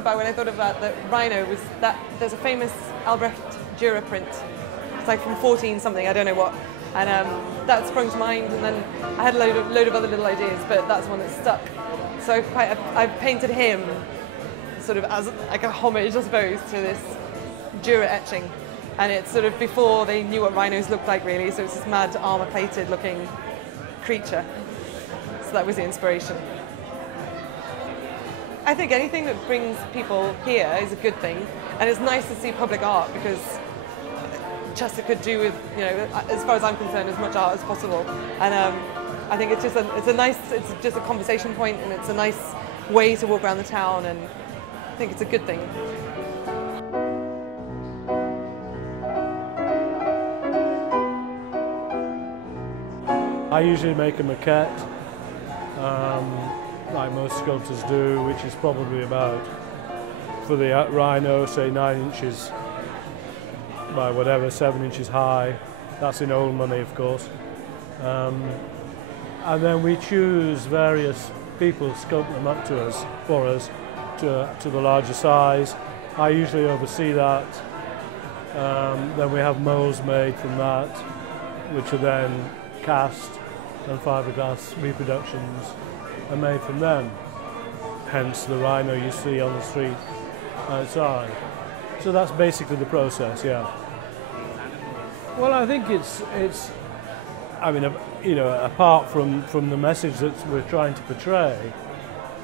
about when I thought about the rhino was that there's a famous Albrecht Dürer print. It's like from 14 something, I don't know what. And that sprung to mind, and then I had a load of other little ideas, but that's one that stuck. So I painted him sort of as like a homage, I suppose, to this Dürer etching. And it's sort of before they knew what rhinos looked like, really, so it's this mad armour-plated looking creature. So that was the inspiration. I think anything that brings people here is a good thing, and it's nice to see public art because Chester could do with, you know, as far as I'm concerned, as much art as possible. And I think it's just a conversation point, and it's a nice way to walk around the town, and I think it's a good thing. I usually make a maquette, like most sculptors do, which is probably about, for the rhino, say 9 inches by whatever, 7 inches high. That's in old money, of course. And then we choose various people, sculpt them up to us, for us, to the larger size. I usually oversee that. Then we have molds made from that, which are then cast, and fiberglass reproductions are made from them. Hence the rhino you see on the street outside. So that's basically the process, yeah. Well, I think it's I mean, you know, apart from the message that we're trying to portray,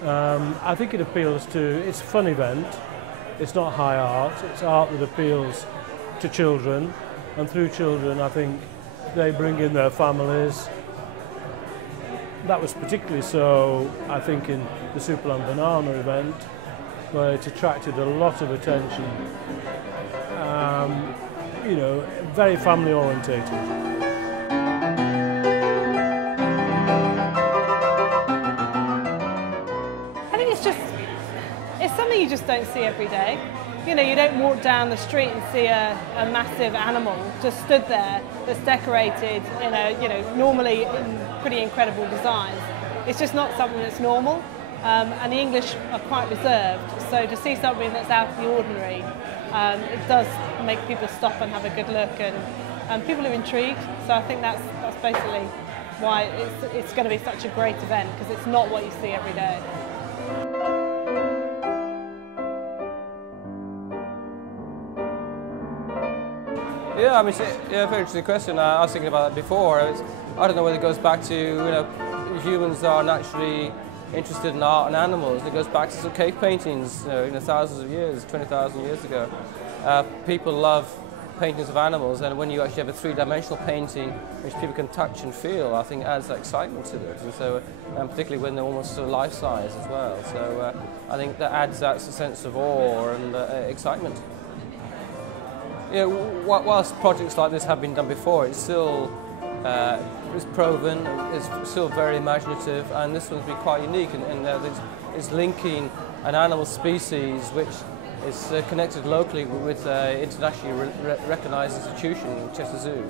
I think it appeals to, it's a fun event, it's not high art, it's art that appeals to children, and through children I think they bring in their families. That was particularly so, I think, in the Superland Banana event, where it attracted a lot of attention. You know, very family orientated. I think it's something you just don't see every day. You know, you don't walk down the street and see a massive animal just stood there that's decorated in normally in pretty incredible designs. It's just not something that's normal, and the English are quite reserved. So to see something that's out of the ordinary, it does make people stop and have a good look, and people are intrigued. So I think that's basically why it's going to be such a great event, because it's not what you see every day. Yeah, I mean, yeah, very interesting question. I was thinking about that before. I don't know whether it goes back to, you know, humans are naturally interested in art and animals. It goes back to some cave paintings, you know, thousands of years, 20,000 years ago. People love paintings of animals, and when you actually have a three-dimensional painting which people can touch and feel, I think adds that excitement to it. And so, particularly when they're almost sort of life-size as well. So I think that adds that sense of awe and excitement. You know, whilst projects like this have been done before, it's still it's proven, it's still very imaginative, and this one's been quite unique, and it's linking an animal species which is connected locally with an internationally recognised institution, Chester Zoo,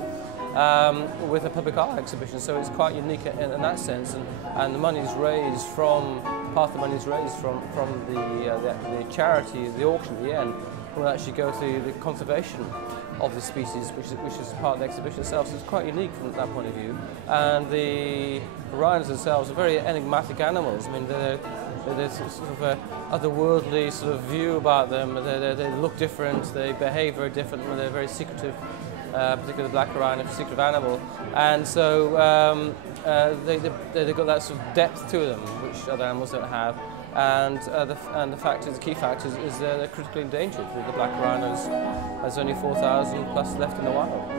with a public art exhibition. So it's quite unique in that sense, and the money is raised from, part of the money is raised from the charity, the auction at the end, will actually go to the conservation of the species, which is part of the exhibition itself. So it's quite unique from that point of view. And the rhinos themselves are very enigmatic animals. I mean, there's sort of a otherworldly sort of view about them. They look different, they behave very different, they're very secretive, particularly the black rhino, a secretive animal. And so they've got that sort of depth to them, which other animals don't have. And the key factor is they're critically endangered. The black rhinos, there's only 4,000 plus left in the wild.